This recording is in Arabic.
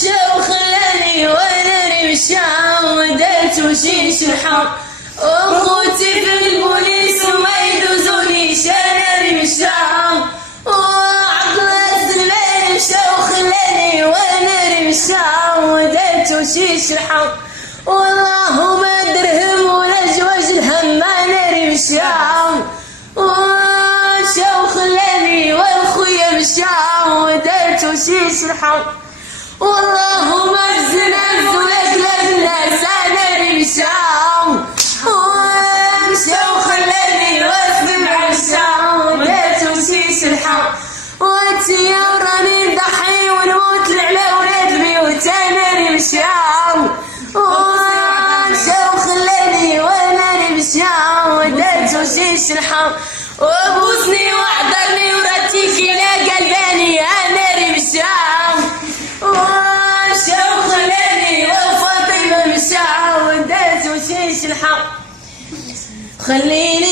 شو خلاني وانا مشى وديت وشيش الحق اخوتي في البوليس وما يدوزونيش انا مشى وعقل الزلمين مشى وخلاني وانا مشى وديت وشيش الحق والله ما درهم ولا جواج الهم انا مشى ومشى وخلاني والخويا مشى وديت وشيش الحق والله ما الزناز ولا كلاب الناس انا مشى ومشى وخلاني واسمع مشى وديت وشيش الحق وانتي راني نضحي ونموت على ولاد بيوت انا مشى ومشى وخلاني وانا مشى وديت وشيش الحق وبوسني وعذرني وراتي كينا قلباني انا مشى ومشى وخلاني وفاطمه مشى وديت وشيش الحق خليني